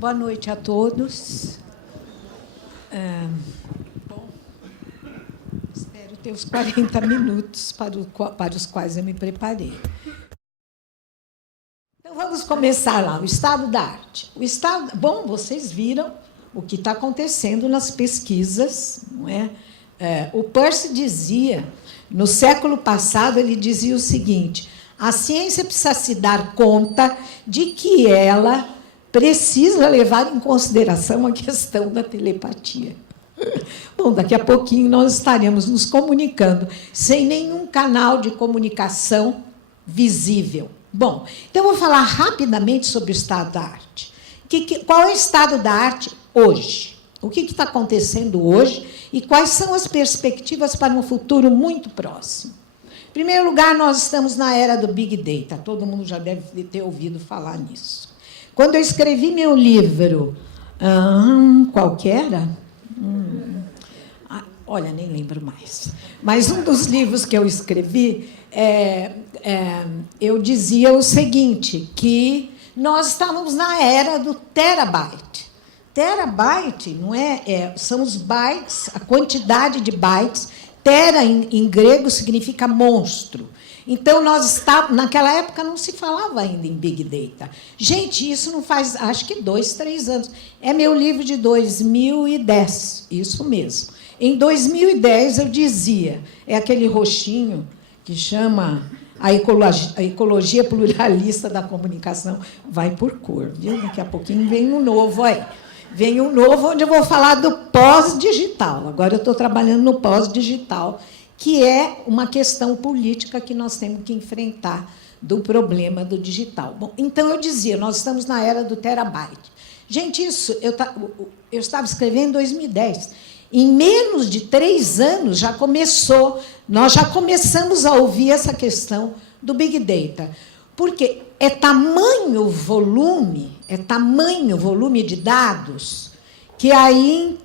Boa noite a todos. Bom, espero ter os 40 minutos para os quais eu me preparei. Então, vamos começar lá, o estado da arte. Bom, vocês viram o que está acontecendo nas pesquisas, não é? O Peirce dizia, no século passado, ele dizia o seguinte: a ciência precisa se dar conta de que ela precisa levar em consideração a questão da telepatia. Bom, daqui a pouquinho nós estaremos nos comunicando sem nenhum canal de comunicação visível. Bom, então eu vou falar rapidamente sobre o estado da arte. Qual é o estado da arte hoje? O que está acontecendo hoje e quais são as perspectivas para um futuro muito próximo? Em primeiro lugar, nós estamos na era do Big Data. Todo mundo já deve ter ouvido falar nisso. Quando eu escrevi meu livro, qual que era? Olha, nem lembro mais. Mas um dos livros que eu escrevi, eu dizia o seguinte, que nós estávamos na era do terabyte. Terabyte não são os bytes, a quantidade de bytes. Tera, em grego, significa monstro. Então, naquela época não se falava ainda em Big Data. Gente, isso não faz, acho que 2, 3 anos. É meu livro de 2010, isso mesmo. Em 2010, eu dizia, é aquele roxinho que chama a ecologia pluralista da comunicação. Vai por cor, viu? Daqui a pouquinho vem um novo aí. Vem um novo, onde eu vou falar do pós-digital. Agora eu estou trabalhando no pós-digital, que é uma questão política que nós temos que enfrentar do problema do digital. Bom, então, eu dizia, nós estamos na era do terabyte. Gente, isso eu estava escrevendo em 2010. Em menos de 3 anos, nós já começamos a ouvir essa questão do Big Data. Porque é tamanho volume de dados, que aí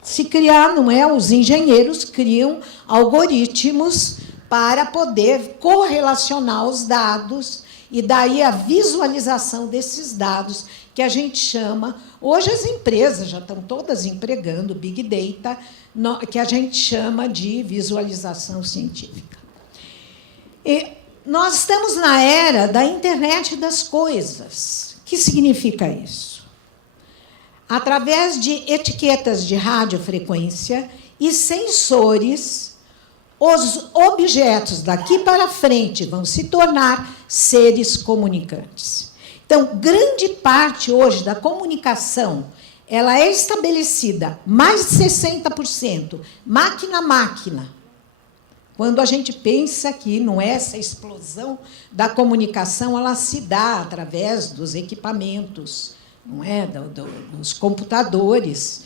se criar, os engenheiros criam algoritmos para poder correlacionar os dados, e daí a visualização desses dados, que a gente chama, hoje as empresas já estão todas empregando Big Data, que a gente chama de visualização científica. E nós estamos na era da internet das coisas. O que significa isso? Através de etiquetas de radiofrequência e sensores, os objetos daqui para frente vão se tornar seres comunicantes. Então, grande parte hoje da comunicação, ela é estabelecida, mais de 60%, máquina a máquina. Quando a gente pensa que essa explosão da comunicação, ela se dá através dos equipamentos, dos computadores.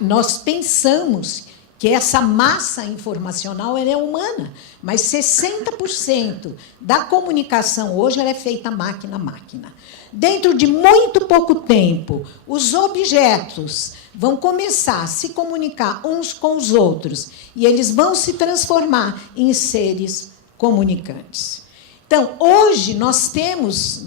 Nós pensamos que essa massa informacional é humana, mas 60% da comunicação hoje ela é feita máquina a máquina. Dentro de muito pouco tempo, os objetos vão começar a se comunicar uns com os outros e eles vão se transformar em seres comunicantes. Então, hoje, nós temos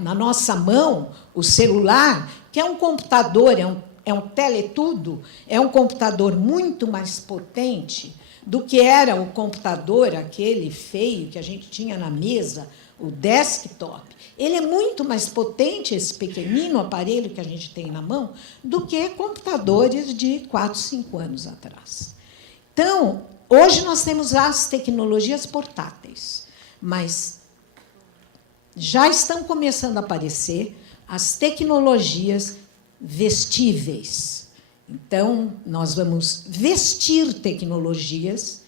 na nossa mão o celular, que é um computador, é um teletudo, é um computador muito mais potente do que era o computador, aquele feio que a gente tinha na mesa, o desktop. Ele é muito mais potente, esse pequenino aparelho que a gente tem na mão, do que computadores de 4, 5 anos atrás. Então, hoje nós temos as tecnologias portáteis, mas já estão começando a aparecer as tecnologias vestíveis. Então, nós vamos vestir tecnologias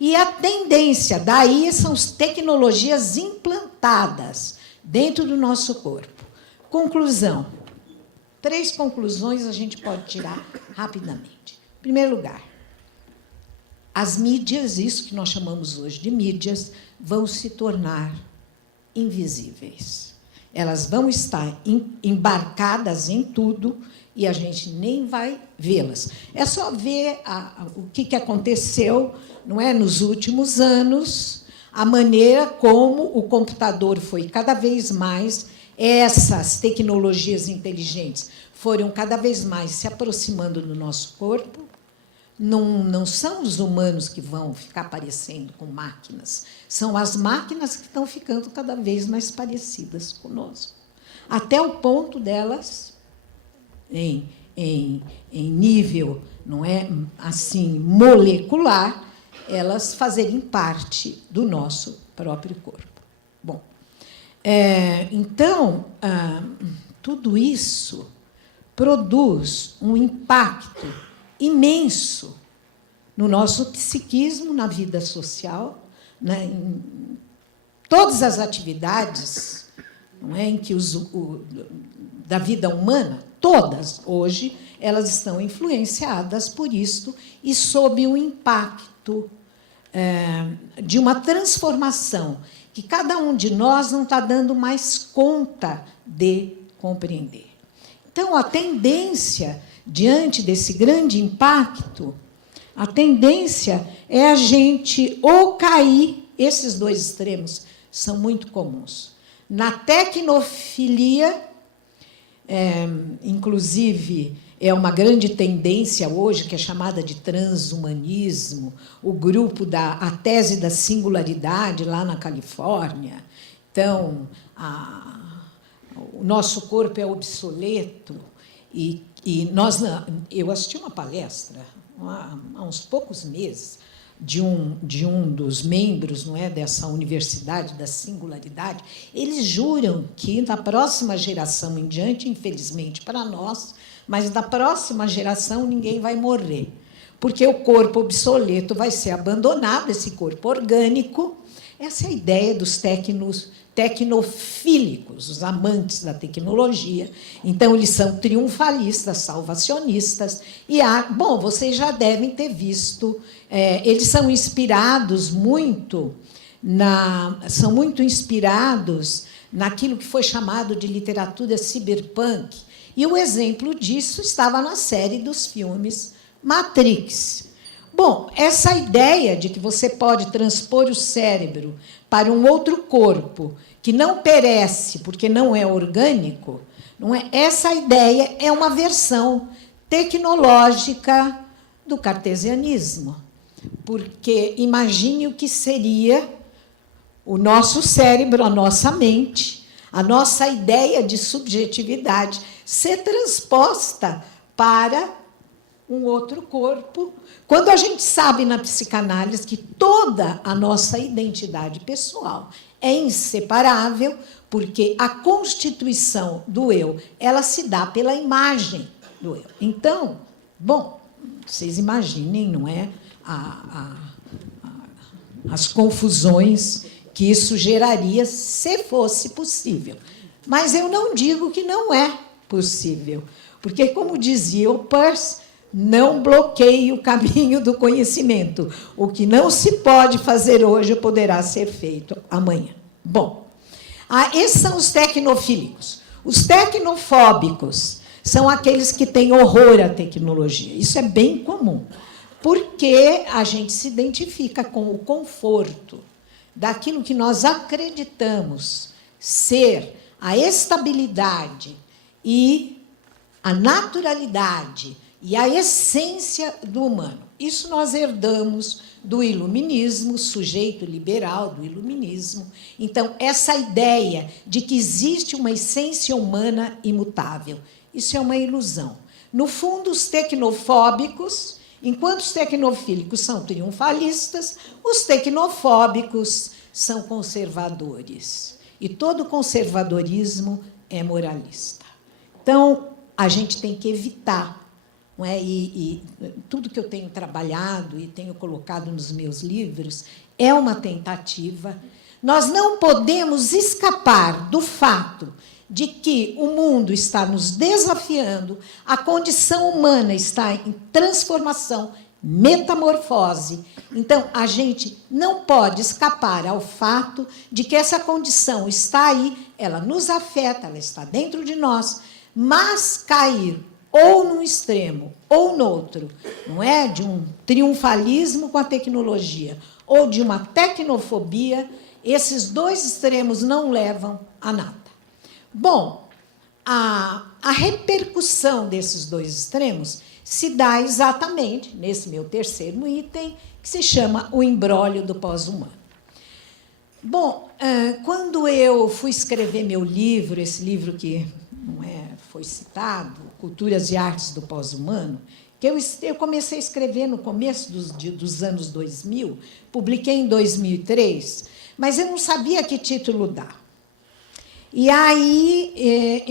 e a tendência daí são as tecnologias implantadas dentro do nosso corpo. Conclusão. 3 conclusões a gente pode tirar rapidamente. Em primeiro lugar, as mídias, isso que nós chamamos hoje de mídias, vão se tornar invisíveis. Elas vão estar embarcadas em tudo e a gente nem vai vê-las. É só ver o que aconteceu nos últimos anos, a maneira como o computador foi cada vez mais, essas tecnologias inteligentes foram cada vez mais se aproximando do nosso corpo. Não são os humanos que vão ficar parecendo com máquinas, são as máquinas que estão ficando cada vez mais parecidas conosco, até o ponto delas, em nível, não é, assim, molecular, elas fazerem parte do nosso próprio corpo. Bom, então, tudo isso produz um impacto imenso no nosso psiquismo, na vida social, né, em todas as atividades, não é, em que da vida humana, todas, hoje, elas estão influenciadas por isto e sob o impacto de uma transformação que cada um de nós não está dando mais conta de compreender. Então, a tendência, diante desse grande impacto, a tendência é a gente ou cair, esses dois extremos são muito comuns, na tecnofilia, inclusive, é uma grande tendência hoje, que é chamada de transhumanismo, o grupo a tese da singularidade, lá na Califórnia. Então, o nosso corpo é obsoleto, e eu assisti uma palestra há uns poucos meses de um dos membros, não é, dessa Universidade da Singularidade. Eles juram que, da próxima geração em diante, infelizmente para nós, mas da próxima geração ninguém vai morrer, porque o corpo obsoleto vai ser abandonado, esse corpo orgânico. Essa é a ideia dos tecnofílicos, os amantes da tecnologia. Então, eles são triunfalistas, salvacionistas. E bom, vocês já devem ter visto, eles são inspirados muito são muito inspirados naquilo que foi chamado de literatura cyberpunk. E o exemplo disso estava na série dos filmes Matrix. Bom, essa ideia de que você pode transpor o cérebro para um outro corpo que não perece, porque não é orgânico, não é? Essa ideia é uma versão tecnológica do cartesianismo. Porque imagine o que seria o nosso cérebro, a nossa mente, a nossa ideia de subjetividade ser transposta para um outro corpo, quando a gente sabe na psicanálise que toda a nossa identidade pessoal é inseparável, porque a constituição do eu, ela se dá pela imagem do eu. Então, bom, vocês imaginem, não é, as confusões que isso geraria se fosse possível. Mas eu não digo que não é possível, porque, como dizia o Peirce, não bloqueie o caminho do conhecimento. O que não se pode fazer hoje poderá ser feito amanhã. Bom, esses são os tecnofílicos. Os tecnofóbicos são aqueles que têm horror à tecnologia. Isso é bem comum, porque a gente se identifica com o conforto daquilo que nós acreditamos ser a estabilidade e a naturalidade e a essência do humano. Isso nós herdamos do iluminismo, sujeito liberal do iluminismo. Então, essa ideia de que existe uma essência humana imutável, isso é uma ilusão. No fundo, os tecnofóbicos, enquanto os tecnofílicos são triunfalistas, os tecnofóbicos são conservadores. E todo conservadorismo é moralista. Então, a gente tem que evitar. Não é? E tudo que eu tenho trabalhado e tenho colocado nos meus livros é uma tentativa. Nós não podemos escapar do fato de que o mundo está nos desafiando, a condição humana está em transformação, metamorfose. Então, a gente não pode escapar ao fato de que essa condição está aí, ela nos afeta, ela está dentro de nós, mas cair ou num extremo ou no outro, não é, de um triunfalismo com a tecnologia ou de uma tecnofobia, esses dois extremos não levam a nada. Bom, a repercussão desses dois extremos se dá exatamente nesse meu terceiro item, que se chama o imbróglio do pós-humano. Bom, quando eu fui escrever meu livro, esse livro que foi citado, Culturas e Artes do Pós-Humano, que eu comecei a escrever no começo dos anos 2000, publiquei em 2003, mas eu não sabia que título dar. E aí,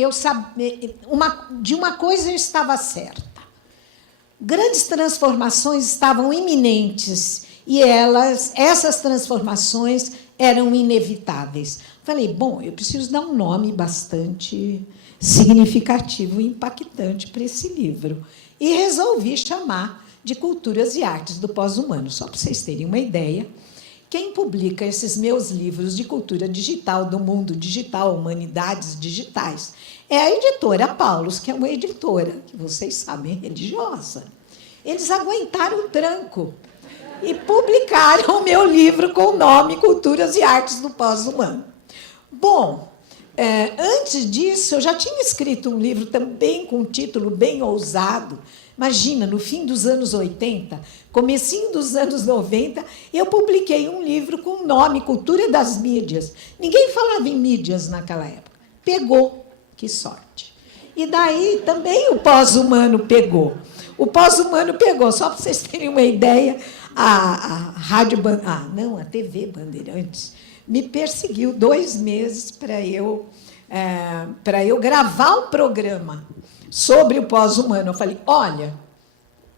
de uma coisa eu estava certa. Grandes transformações estavam iminentes e essas transformações eram inevitáveis. Falei, bom, eu preciso dar um nome bastante significativo e impactante para esse livro. E resolvi chamar de Culturas e Artes do Pós-Humano. Só para vocês terem uma ideia, quem publica esses meus livros de cultura digital, do mundo digital, humanidades digitais, é a editora Paulus, que é uma editora, que vocês sabem, religiosa. Eles aguentaram o tranco e publicaram o meu livro com o nome Culturas e Artes do Pós-Humano. Bom, antes disso, eu já tinha escrito um livro também com um título bem ousado. Imagina, no fim dos anos 80, comecinho dos anos 90, eu publiquei um livro com o nome Cultura das Mídias. Ninguém falava em mídias naquela época. Pegou, que sorte. E daí também o pós-humano pegou. O pós-humano pegou, só para vocês terem uma ideia, a TV Bandeirantes me perseguiu 2 meses para eu gravar um programa sobre o pós-humano. Eu falei, olha,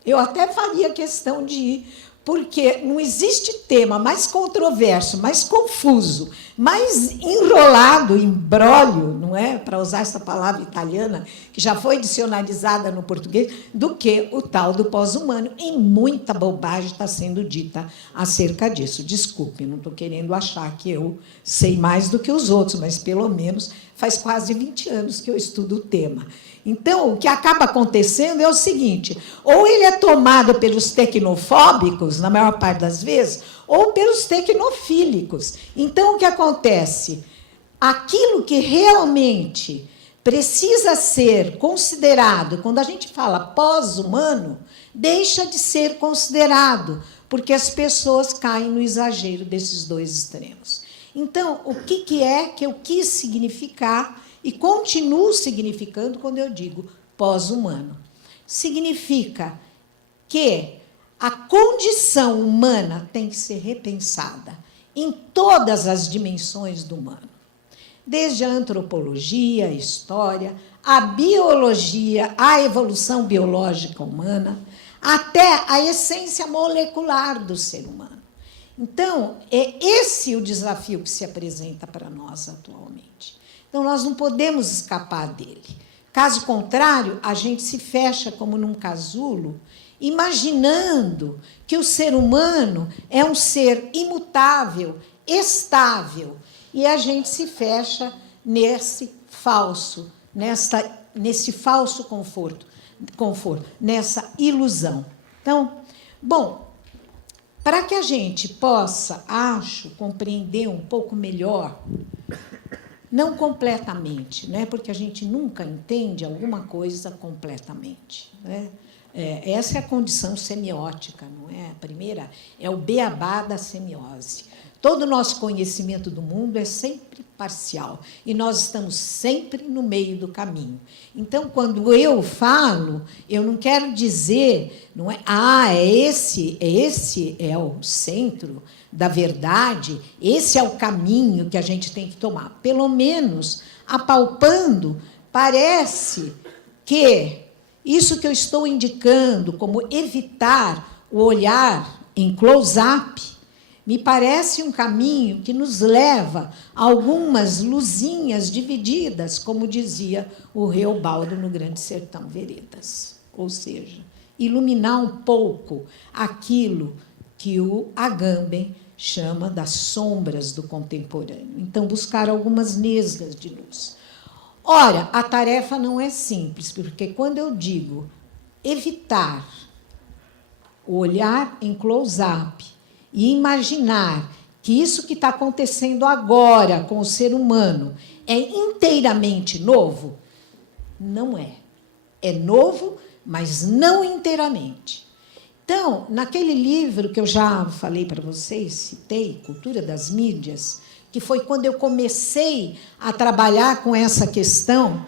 eu até faria questão de ir, porque não existe tema mais controverso, mais confuso, mais enrolado, imbróglio, não é? Para usar essa palavra italiana, que já foi dicionarizada no português, do que o tal do pós-humano. E muita bobagem está sendo dita acerca disso. Desculpe, não estou querendo achar que eu sei mais do que os outros, mas, pelo menos, faz quase 20 anos que eu estudo o tema. Então, o que acaba acontecendo é o seguinte, ou ele é tomado pelos tecnofóbicos, na maior parte das vezes, ou pelos tecnofílicos. Então, o que acontece? Aquilo que realmente precisa ser considerado, quando a gente fala pós-humano, deixa de ser considerado, porque as pessoas caem no exagero desses dois extremos. Então, o que é que eu quis significar e continuo significando quando eu digo pós-humano? Significa que a condição humana tem que ser repensada em todas as dimensões do humano. Desde a antropologia, a história, a biologia, a evolução biológica humana, até a essência molecular do ser humano. Então, é esse o desafio que se apresenta para nós atualmente. Então, nós não podemos escapar dele. Caso contrário, a gente se fecha como num casulo, imaginando que o ser humano é um ser imutável, estável, e a gente se fecha nesse falso conforto, nessa ilusão. Então, bom, para que a gente possa, acho, compreender um pouco melhor, não completamente, né? Porque a gente nunca entende alguma coisa completamente, né? Essa é a condição semiótica, não é? A primeira é o beabá da semiose. Todo o nosso conhecimento do mundo é sempre parcial e nós estamos sempre no meio do caminho. Então, quando eu falo, eu não quero dizer, não é, esse é o centro da verdade, esse é o caminho que a gente tem que tomar. Pelo menos, apalpando, parece que isso que eu estou indicando como evitar o olhar em close-up, me parece um caminho que nos leva a algumas luzinhas divididas, como dizia o Reobaldo no Grande Sertão Veredas. Ou seja, iluminar um pouco aquilo que o Agamben chama das sombras do contemporâneo. Então, buscar algumas nesgas de luz. Ora, a tarefa não é simples, porque quando eu digo evitar o olhar em close-up e imaginar que isso que está acontecendo agora com o ser humano é inteiramente novo, Não é. É novo, mas não inteiramente. Então, naquele livro que eu já falei para vocês, citei, Cultura das Mídias, que foi quando eu comecei a trabalhar com essa questão,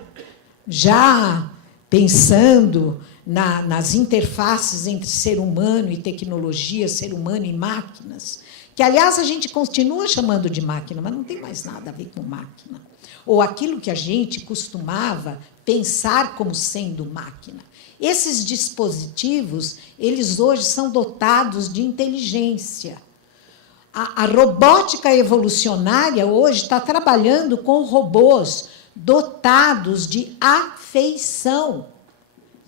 já pensando nas interfaces entre ser humano e tecnologia, ser humano e máquinas, que, aliás, a gente continua chamando de máquina, mas não tem mais nada a ver com máquina. Ou aquilo que a gente costumava pensar como sendo máquina. Esses dispositivos, eles hoje são dotados de inteligência. A robótica evolucionária hoje está trabalhando com robôs dotados de afeição.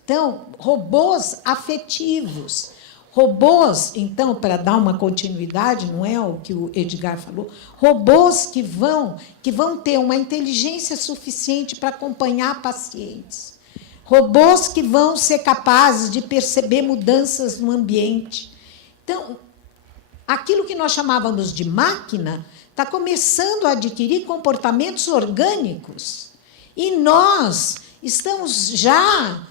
Então, robôs afetivos. Robôs, então, para dar uma continuidade, não é o que o Edgar falou, robôs que vão ter uma inteligência suficiente para acompanhar pacientes. Robôs que vão ser capazes de perceber mudanças no ambiente. Então, aquilo que nós chamávamos de máquina está começando a adquirir comportamentos orgânicos. E nós estamos já...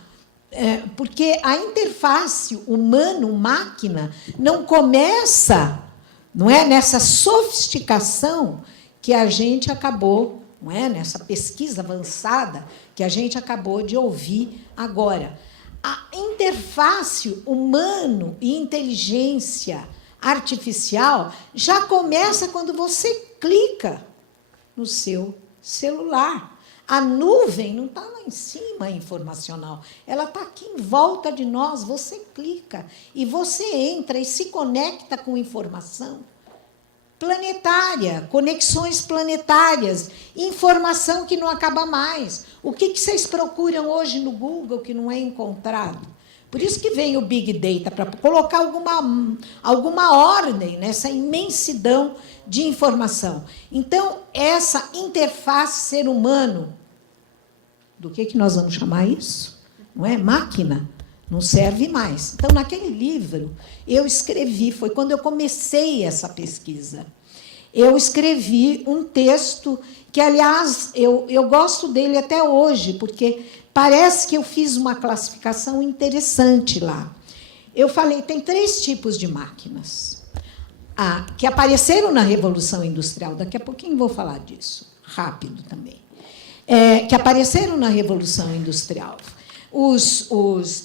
porque a interface humano-máquina não começa, não é, nessa sofisticação que a gente acabou, não é, nessa pesquisa avançada que a gente acabou de ouvir agora. A interface humano e inteligência artificial já começa quando você clica no seu celular. A nuvem não está lá em cima, informacional. Ela está aqui em volta de nós. Você clica e você entra e se conecta com informação planetária, conexões planetárias, informação que não acaba mais. O que vocês procuram hoje no Google que não é encontrado? Por isso que vem o Big Data, para colocar alguma ordem nessa imensidão de informação. Então, essa interface ser humano, do que nós vamos chamar isso? Não é? Máquina. Não serve mais. Então, naquele livro, eu escrevi, foi quando eu comecei essa pesquisa, eu escrevi um texto que, aliás, eu gosto dele até hoje, porque parece que eu fiz uma classificação interessante lá. Eu falei, tem 3 tipos de máquinas que apareceram na Revolução Industrial. Daqui a pouquinho vou falar disso, rápido também. Que apareceram na Revolução Industrial. Os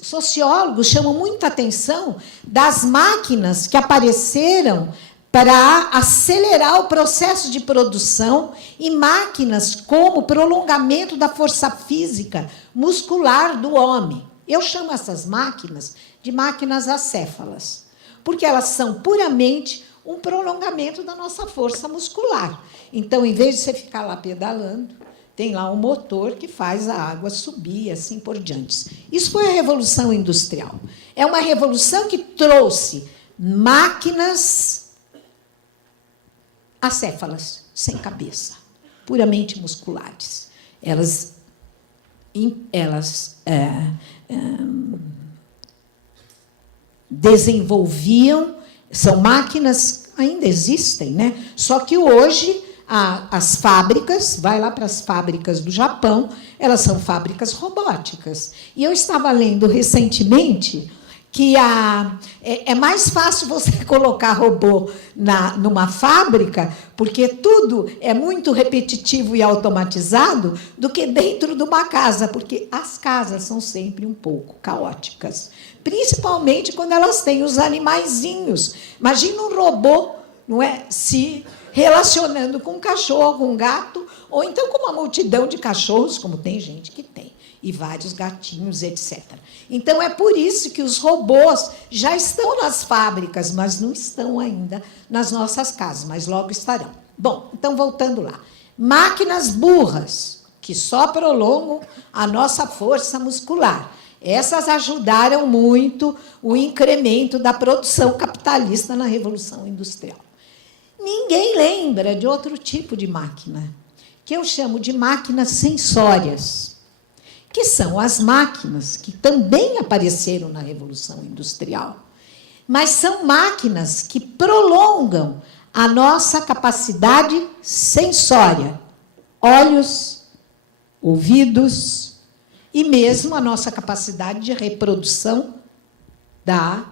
sociólogos chamam muita atenção das máquinas que apareceram para acelerar o processo de produção e máquinas como prolongamento da força física muscular do homem. Eu chamo essas máquinas de máquinas acéfalas, porque elas são puramente um prolongamento da nossa força muscular. Então, em vez de você ficar lá pedalando, tem lá um motor que faz a água subir e assim por diante. Isso foi a Revolução Industrial. É uma revolução que trouxe máquinas acéfalas, sem cabeça, puramente musculares. Elas desenvolviam, são máquinas, ainda existem, né? Só que hoje as fábricas, vai lá para as fábricas do Japão, elas são fábricas robóticas. E eu estava lendo recentemente que é mais fácil você colocar robô numa fábrica, porque tudo é muito repetitivo e automatizado, do que dentro de uma casa, porque as casas são sempre um pouco caóticas, principalmente quando elas têm os animaizinhos. Imagina um robô, não é, se relacionando com um cachorro, com um gato, ou então com uma multidão de cachorros, como tem gente que tem, e vários gatinhos, etc. Então, é por isso que os robôs já estão nas fábricas, mas não estão ainda nas nossas casas, mas logo estarão. Bom, então, voltando lá. Máquinas burras, que só prolongam a nossa força muscular. Essas ajudaram muito o incremento da produção capitalista na Revolução Industrial. Ninguém lembra de outro tipo de máquina, que eu chamo de máquinas sensórias, que são as máquinas que também apareceram na Revolução Industrial, mas são máquinas que prolongam a nossa capacidade sensória, olhos, ouvidos e mesmo a nossa capacidade de reprodução da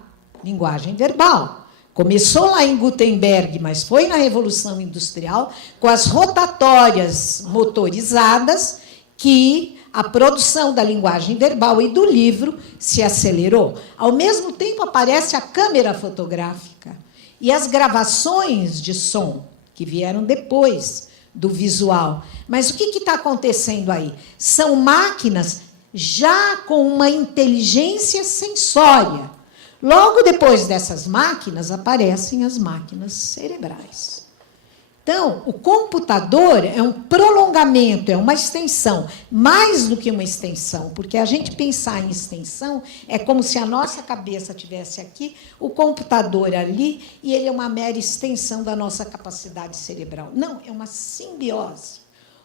linguagem verbal. Começou lá em Gutenberg, mas foi na Revolução Industrial, com as rotatórias motorizadas, que a produção da linguagem verbal e do livro se acelerou. Ao mesmo tempo, aparece a câmera fotográfica e as gravações de som, que vieram depois do visual. Mas o que está acontecendo aí? São máquinas já com uma inteligência sensória. Logo depois dessas máquinas, aparecem as máquinas cerebrais. Então, o computador é um prolongamento, é uma extensão, mais do que uma extensão, porque a gente pensar em extensão é como se a nossa cabeça estivesse aqui, o computador ali, e ele é uma mera extensão da nossa capacidade cerebral. Não, é uma simbiose.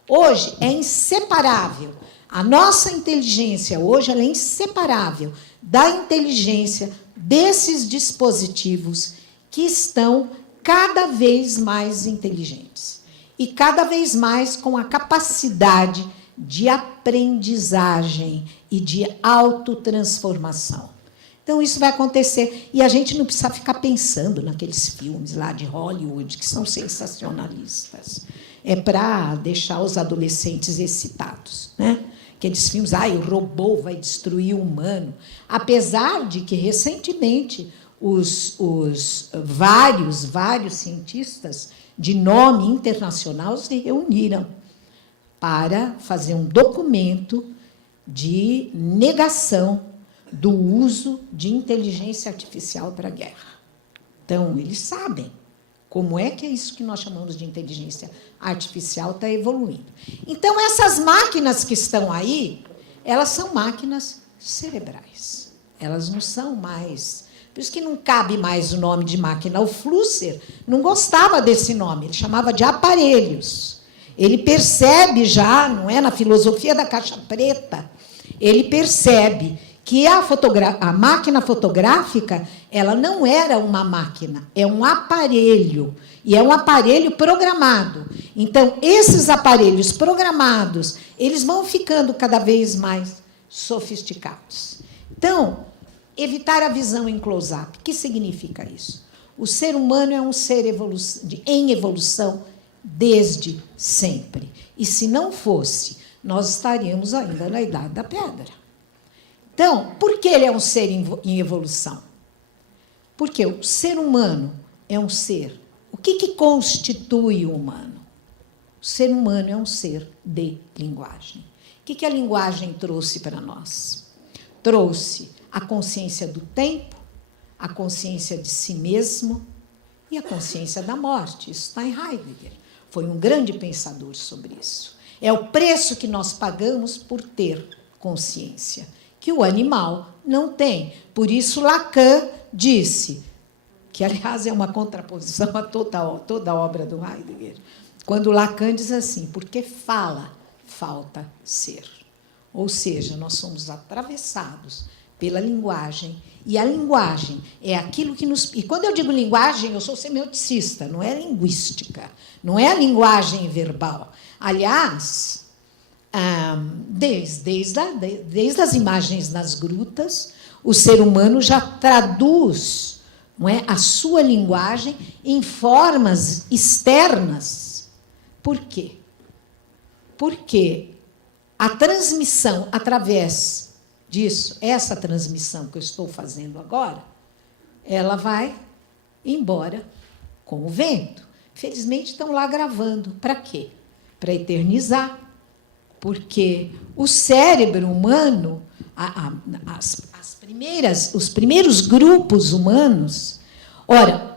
Hoje é inseparável. A nossa inteligência hoje ela é inseparável da inteligência desses dispositivos que estão cada vez mais inteligentes e cada vez mais com a capacidade de aprendizagem e de autotransformação. Então, isso vai acontecer. E a gente não precisa ficar pensando naqueles filmes lá de Hollywood, que são sensacionalistas. É para deixar os adolescentes excitados, né? Aqueles filmes, o robô vai destruir o humano. Apesar de que, recentemente, os vários cientistas de nome internacional se reuniram para fazer um documento de negação do uso de inteligência artificial para a guerra. Então, eles sabem como é que é isso que nós chamamos de inteligência artificial está evoluindo. Então, essas máquinas que estão aí, elas são máquinas cerebrais. Elas não são mais... Por isso que não cabe mais o nome de máquina. O Flusser não gostava desse nome, ele chamava de aparelhos. Ele percebe já, não é, na filosofia da caixa preta, ele percebe que a máquina fotográfica ela não era uma máquina, é um aparelho, e é um aparelho programado. Então, esses aparelhos programados, eles vão ficando cada vez mais sofisticados. Então, evitar a visão em close-up. O que significa isso? O ser humano é um ser em evolução desde sempre. E, se não fosse, nós estaríamos ainda na Idade da Pedra. Então, por que ele é um ser em evolução? Porque o ser humano é um ser. O que constitui o humano? O ser humano é um ser de linguagem. O que a linguagem trouxe para nós? Trouxe a consciência do tempo, a consciência de si mesmo e a consciência da morte. Isso está em Heidegger. Foi um grande pensador sobre isso. É o preço que nós pagamos por ter consciência, que o animal não tem. Por isso, Lacan disse, que, aliás, é uma contraposição a toda a obra do Heidegger, quando Lacan diz assim, porque fala, falta ser. Ou seja, nós somos atravessados pela linguagem, e a linguagem é aquilo que nos... E quando eu digo linguagem, eu sou semioticista, não é linguística, não é a linguagem verbal. Aliás, desde as imagens nas grutas, o ser humano já traduz, não é, a sua linguagem em formas externas. Por quê? Porque a transmissão através disso, essa transmissão que eu estou fazendo agora, ela vai embora com o vento. Felizmente, estão lá gravando. Para quê? Para eternizar. Porque o cérebro humano, os primeiros grupos humanos... Ora,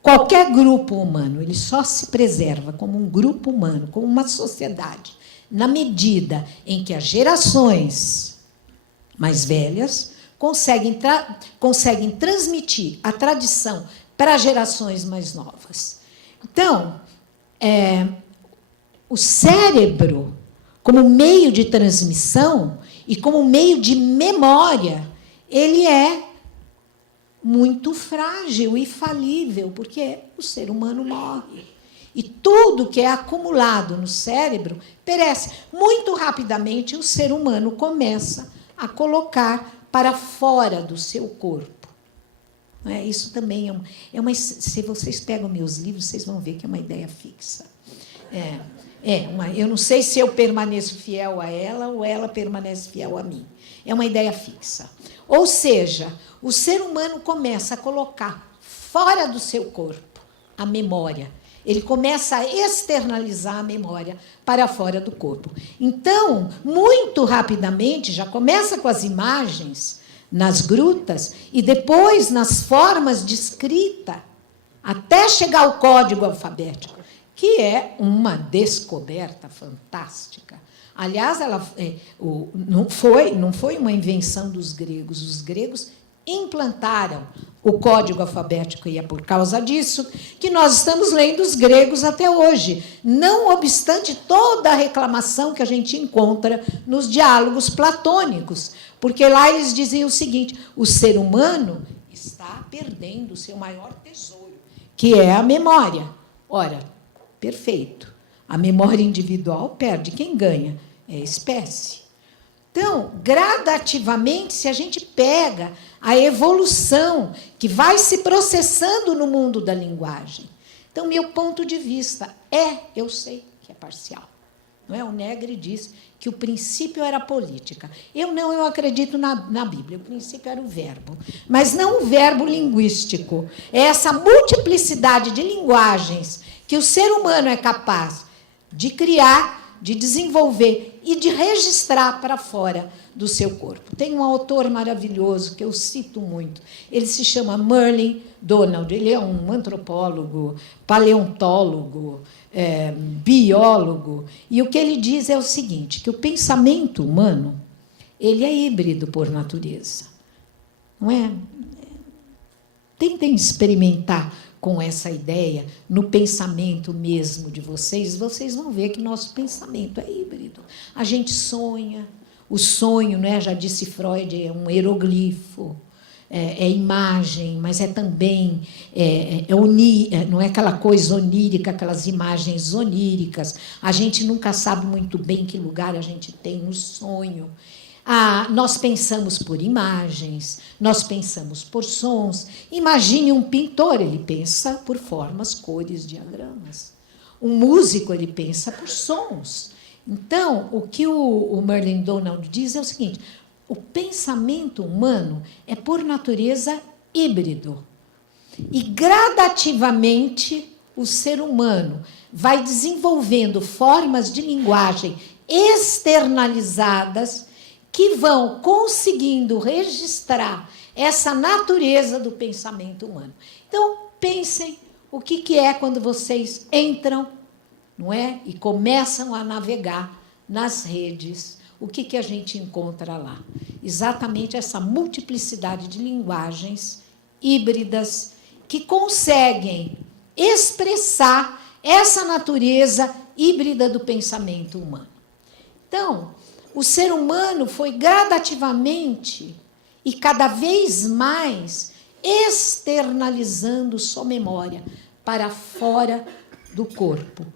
qualquer grupo humano ele só se preserva como um grupo humano, como uma sociedade, na medida em que as gerações mais velhas conseguem transmitir a tradição para gerações mais novas. Então, o cérebro, como meio de transmissão e como meio de memória, ele é muito frágil e falível, porque o ser humano morre. E tudo que é acumulado no cérebro perece. Muito rapidamente, o ser humano começa a colocar para fora do seu corpo. Não é? Isso também é uma. Se vocês pegam meus livros, vocês vão ver que é uma ideia fixa. Eu não sei se eu permaneço fiel a ela ou ela permanece fiel a mim. É uma ideia fixa. Ou seja, o ser humano começa a colocar fora do seu corpo a memória. Ele começa a externalizar a memória para fora do corpo. Então, muito rapidamente, já começa com as imagens nas grutas e depois nas formas de escrita, até chegar ao código alfabético, que é uma descoberta fantástica. Aliás, não foi uma invenção dos gregos. Os gregos implantaram o código alfabético, e é por causa disso que nós estamos lendo os gregos até hoje, não obstante toda a reclamação que a gente encontra nos diálogos platônicos, porque lá eles diziam o seguinte: o ser humano está perdendo o seu maior tesouro, que é a memória. Ora, perfeito, a memória individual perde, quem ganha é a espécie. Então, gradativamente, se a gente pega a evolução que vai se processando no mundo da linguagem. Então, meu ponto de vista eu sei que é parcial. Não é? O Negri diz que o princípio era a política. Eu acredito na Bíblia, o princípio era o verbo. Mas não o verbo linguístico. É essa multiplicidade de linguagens que o ser humano é capaz de criar, de desenvolver e de registrar para fora do seu corpo. Tem um autor maravilhoso que eu cito muito. Ele se chama Merlin Donald. Ele é um antropólogo, paleontólogo, biólogo. E o que ele diz é o seguinte, que o pensamento humano ele é híbrido por natureza. Não é? Tentem experimentar com essa ideia no pensamento mesmo de vocês, vocês vão ver que nosso pensamento é híbrido. A gente sonha, o sonho, né, já disse Freud, é um hieroglifo, é imagem, mas é também não é aquela coisa onírica, aquelas imagens oníricas. A gente nunca sabe muito bem que lugar a gente tem no sonho. Nós pensamos por imagens, nós pensamos por sons. Imagine um pintor, ele pensa por formas, cores, diagramas. Um músico, ele pensa por sons. Então, o que o Merlin Donald diz é o seguinte: o pensamento humano é, por natureza, híbrido. E, gradativamente, o ser humano vai desenvolvendo formas de linguagem externalizadas que vão conseguindo registrar essa natureza do pensamento humano. Então, pensem o que é quando vocês entram, não é? E começam a navegar nas redes. O que a gente encontra lá? Exatamente essa multiplicidade de linguagens híbridas que conseguem expressar essa natureza híbrida do pensamento humano. Então, o ser humano foi gradativamente e cada vez mais externalizando sua memória para fora do corpo.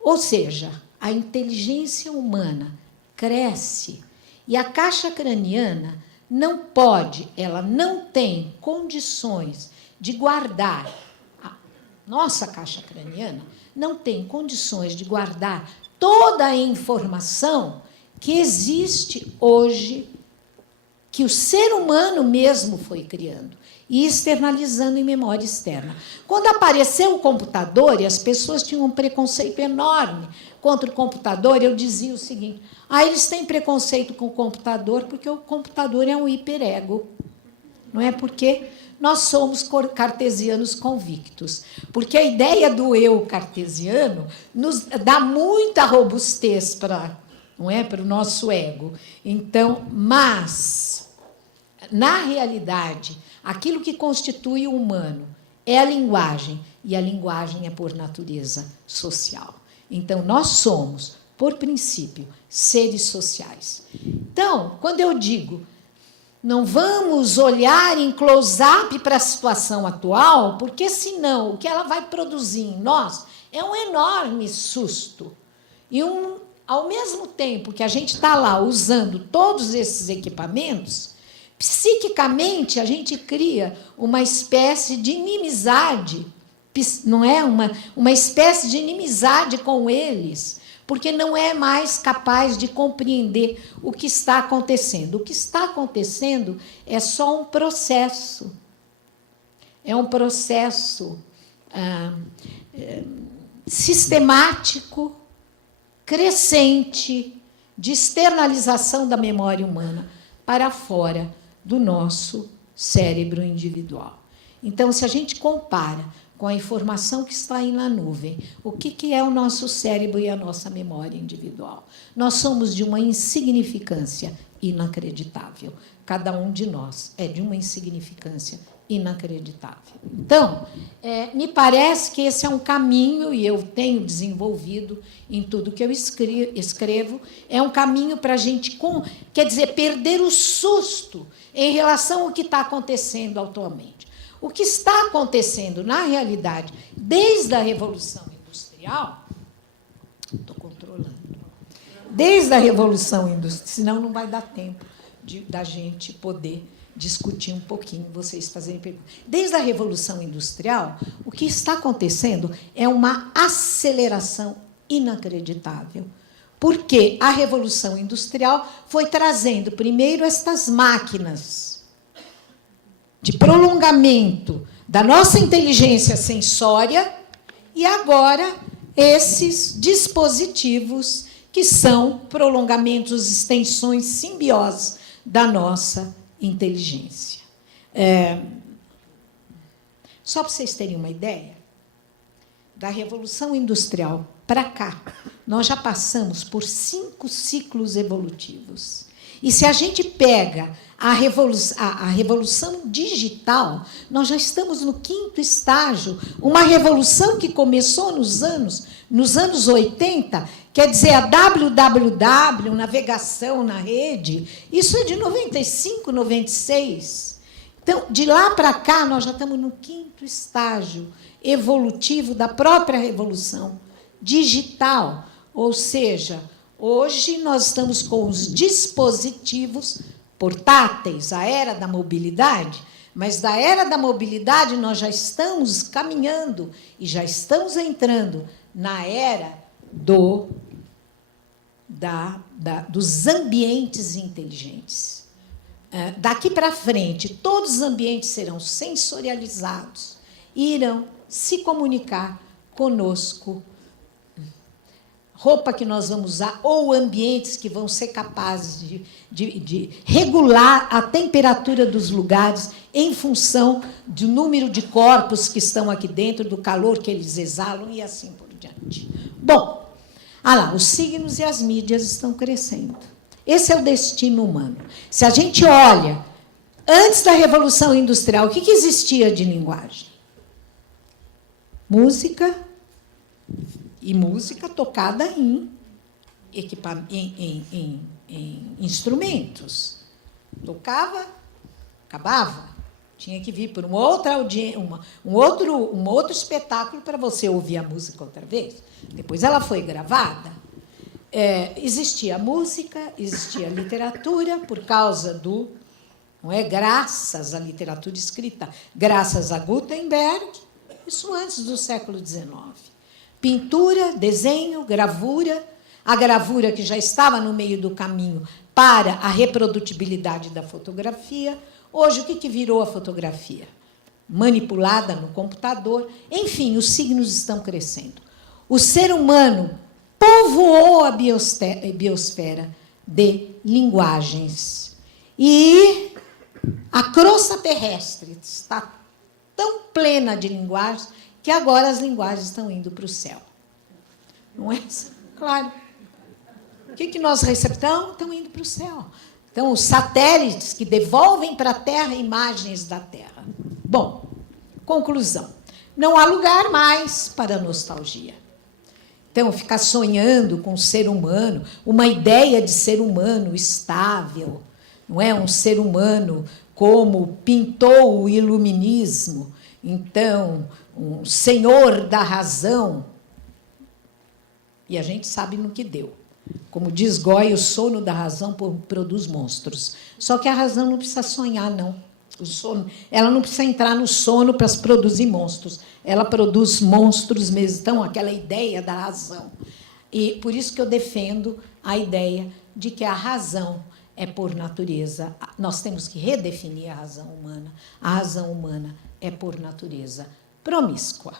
Ou seja, a inteligência humana cresce e a caixa craniana ela não tem condições de guardar, a nossa caixa craniana não tem condições de guardar toda a informação que existe hoje, que o ser humano mesmo foi criando e externalizando em memória externa. Quando apareceu o computador, e as pessoas tinham um preconceito enorme contra o computador, eu dizia o seguinte: eles têm preconceito com o computador porque o computador é um hiperego. Não é? Porque nós somos cartesianos convictos. Porque a ideia do eu cartesiano nos dá muita robustez para o nosso ego. Então, mas, na realidade, aquilo que constitui o humano é a linguagem, e a linguagem é, por natureza, social. Então, nós somos, por princípio, seres sociais. Então, quando eu digo, não vamos olhar em close-up para a situação atual, porque, senão, o que ela vai produzir em nós é um enorme susto. E, ao mesmo tempo que a gente está lá usando todos esses equipamentos, psiquicamente a gente cria uma espécie de inimizade, não é? Uma espécie de inimizade com eles, porque não é mais capaz de compreender o que está acontecendo. O que está acontecendo é só um processo. É um processo sistemático, crescente, de externalização da memória humana para fora do nosso cérebro individual. Então, se a gente compara com a informação que está aí na nuvem, o que é o nosso cérebro e a nossa memória individual? Nós somos de uma insignificância inacreditável. Cada um de nós é de uma insignificância inacreditável. Então, me parece que esse é um caminho, e eu tenho desenvolvido em tudo que eu escrevo, é um caminho para a gente, quer dizer, perder o susto em relação ao que está acontecendo atualmente. O que está acontecendo, na realidade, desde a Revolução Industrial, estou controlando, desde a Revolução Industrial, senão não vai dar tempo da gente poder discutir um pouquinho, vocês fazerem perguntas. Desde a Revolução Industrial, o que está acontecendo é uma aceleração inacreditável, porque a Revolução Industrial foi trazendo, primeiro, estas máquinas de prolongamento da nossa inteligência sensória e, agora, esses dispositivos que são prolongamentos, extensões, simbioses da nossa inteligência. Só para vocês terem uma ideia, da Revolução Industrial para cá, nós já passamos por 5 ciclos evolutivos. E se a gente pega a revolução digital, nós já estamos no 5º estágio, uma revolução que começou nos anos 80, quer dizer, a www, navegação na rede, isso é de 95, 96. Então, de lá para cá, nós já estamos no 5º estágio evolutivo da própria revolução digital. Ou seja, hoje nós estamos com os dispositivos portáteis, a era da mobilidade, mas da era da mobilidade nós já estamos caminhando e já estamos entrando na era dos ambientes inteligentes. Daqui para frente, todos os ambientes serão sensorializados e irão se comunicar conosco. Roupa que nós vamos usar, ou ambientes que vão ser capazes de regular a temperatura dos lugares em função do número de corpos que estão aqui dentro, do calor que eles exalam e assim por diante. Bom, os signos e as mídias estão crescendo. Esse é o destino humano. Se a gente olha, antes da Revolução Industrial, o que existia de linguagem? Música, e música tocada em instrumentos. Tocava, acabava. Tinha que vir por um outro espetáculo para você ouvir a música outra vez. Depois ela foi gravada. Existia música, existia literatura, por causa graças à literatura escrita, graças a Gutenberg, isso antes do século XIX. Pintura, desenho, gravura, a gravura que já estava no meio do caminho para a reprodutibilidade da fotografia. Hoje, o que virou a fotografia? Manipulada no computador. Enfim, os signos estão crescendo. O ser humano povoou a biosfera de linguagens. E a crosta terrestre está tão plena de linguagens que agora as linguagens estão indo para o céu. Não é? Claro. O que nós recebemos? Estão indo para o céu. Então, os satélites que devolvem para a Terra imagens da Terra. Bom, conclusão. Não há lugar mais para a nostalgia. Então, ficar sonhando com o ser humano, uma ideia de ser humano estável, não é? Um ser humano como pintou o iluminismo, então, um senhor da razão, E a gente sabe no que deu. Como diz Goy, o sono da razão produz monstros. Só que a razão não precisa sonhar, não. O sono, ela não precisa entrar no sono para produzir monstros. Ela produz monstros mesmo. Então, aquela ideia da razão. E por isso que eu defendo a ideia de que a razão é por natureza. Nós temos que redefinir a razão humana. A razão humana é por natureza promíscua.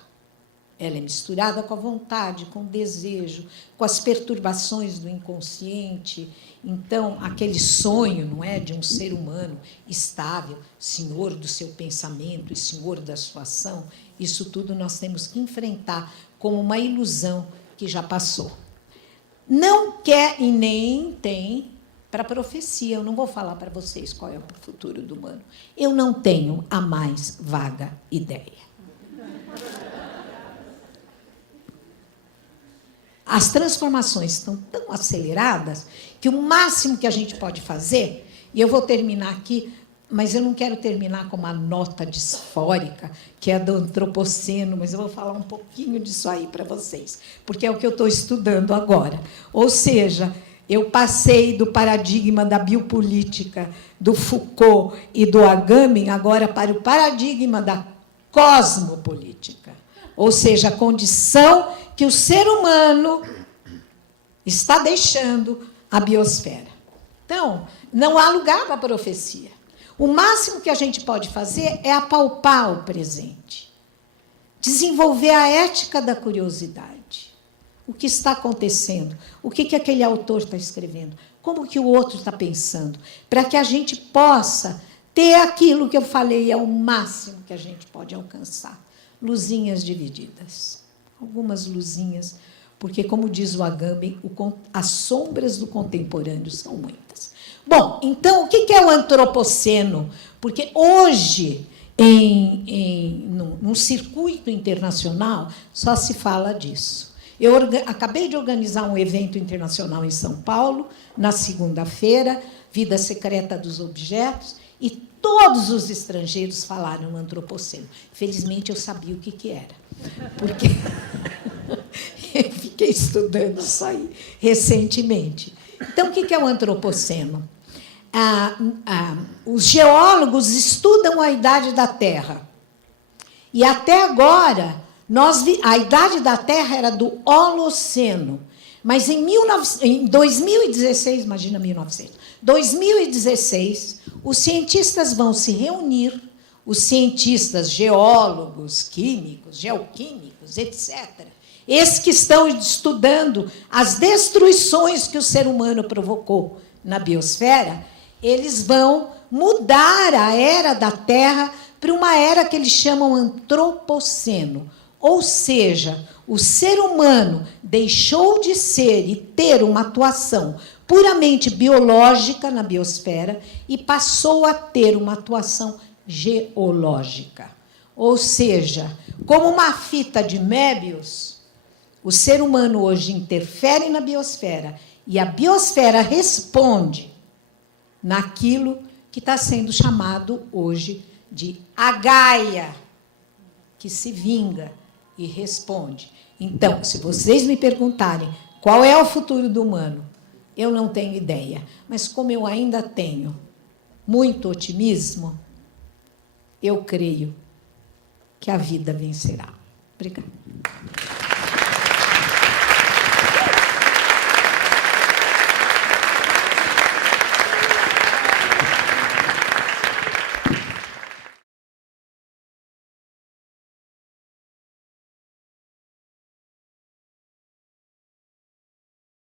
Ela é misturada com a vontade, com o desejo, com as perturbações do inconsciente. Então, aquele sonho, não é, de um ser humano estável, senhor do seu pensamento e senhor da sua ação, isso tudo nós temos que enfrentar como uma ilusão que já passou. Não quer e nem tem para a profecia. Eu não vou falar para vocês qual é o futuro do humano. Eu não tenho a mais vaga ideia. As transformações estão tão aceleradas que o máximo que a gente pode fazer, e eu vou terminar aqui, mas eu não quero terminar com uma nota disfórica, que é do antropoceno, mas eu vou falar um pouquinho disso aí para vocês, porque é o que eu estou estudando agora. Ou seja, eu passei do paradigma da biopolítica, do Foucault e do Agamben, agora para o paradigma da cosmopolítica. Ou seja, a condição que o ser humano está deixando a biosfera. Então, não há lugar para a profecia. O máximo que a gente pode fazer é apalpar o presente, desenvolver a ética da curiosidade. O que está acontecendo? O que aquele autor está escrevendo? Como que o outro está pensando? Para que a gente possa ter aquilo que eu falei, é o máximo que a gente pode alcançar. Luzinhas divididas. Algumas luzinhas, porque, como diz o Agamben, as sombras do contemporâneo são muitas. Bom, então, o que é o antropoceno? Porque hoje, num circuito internacional, só se fala disso. Eu acabei de organizar um evento internacional em São Paulo, na segunda-feira, Vida Secreta dos Objetos, e todos os estrangeiros falaram no antropoceno. Felizmente, eu sabia o que era, porque eu fiquei estudando isso aí recentemente. Então, o que é o antropoceno? Os geólogos estudam a idade da Terra. E, até agora, a idade da Terra era do Holoceno. Mas, em 2016, imagina 1900, 2016, os cientistas vão se reunir, os cientistas geólogos, químicos, geoquímicos, etc., esses que estão estudando as destruições que o ser humano provocou na biosfera, eles vão mudar a era da Terra para uma era que eles chamam antropoceno. Ou seja, o ser humano deixou de ser e ter uma atuação puramente biológica na biosfera e passou a ter uma atuação geológica. Ou seja, como uma fita de Möbius, o ser humano hoje interfere na biosfera e a biosfera responde naquilo que está sendo chamado hoje de a Gaia, que se vinga e responde. Então, se vocês me perguntarem qual é o futuro do humano, eu não tenho ideia. Mas como eu ainda tenho muito otimismo, eu creio que a vida vencerá. Obrigada.